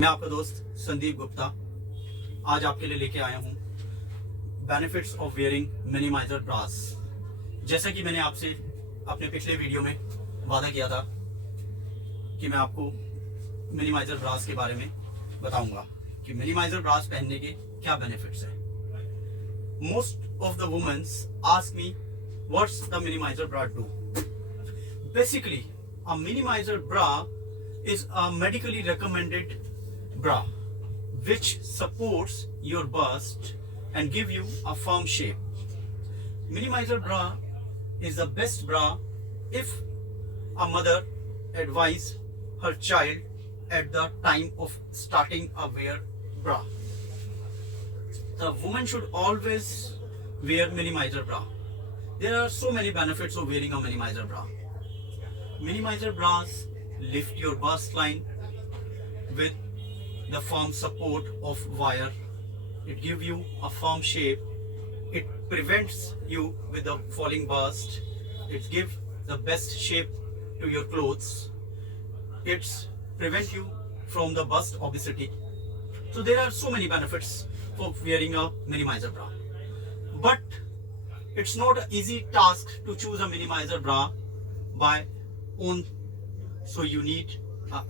मैं आपका दोस्त संदीप गुप्ता आज आपके लिए लेके आया हूँ benefits of wearing minimiser bras. जैसा कि मैंने आपसे अपने पिछले वीडियो में वादा किया था कि मैं आपको मिनिमाइजर ब्रास के बारे में बताऊंगा कि मिनिमाइजर ब्रास पहनने के क्या बेनिफिट्स हैं। Most of the womens ask me what's the minimiser bra do. Basically a minimizer bra is a medically recommended bra which supports your bust and give you a firm shape. Minimizer bra is the best bra if a mother advise her child at the time of starting a wear bra. The woman should always wear minimizer bra. There are so many benefits of wearing a minimizer bra. Minimizer bras lift your bust line with the firm support of wire. It gives you a firm shape. It prevents you with the falling bust. It gives the best shape to your clothes. It prevents you from the bust obesity. So there are so many benefits for wearing a minimizer bra. But it's not an easy task to choose a minimizer bra by own, so you need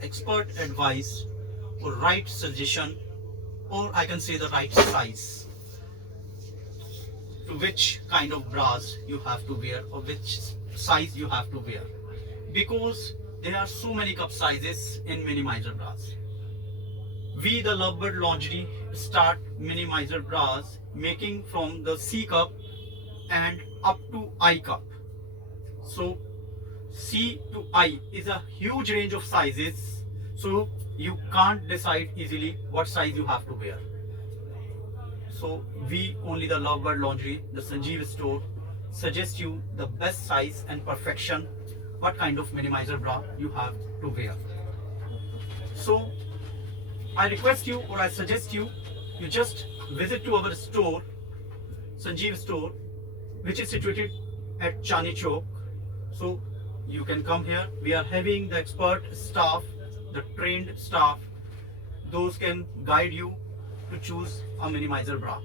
expert advice or right suggestion, or I can say the right size to which kind of bras you have to wear or which size you have to wear, because there are so many cup sizes in minimizer bras. We the Lovebird Lingerie start minimizer bras making from the C cup and up to I cup. So C to I is a huge range of sizes, so you can't decide easily what size you have to wear. So we, only the Lovebird Lingerie, the Sanjeev store, suggest you the best size and perfection what kind of minimizer bra you have to wear. So I request you, or I suggest you, you just visit to our store, Sanjeev store, which is situated at Chani Chowk. So you can come here. We are having the expert staff, the trained staff. Those can guide you to choose a minimizer bra.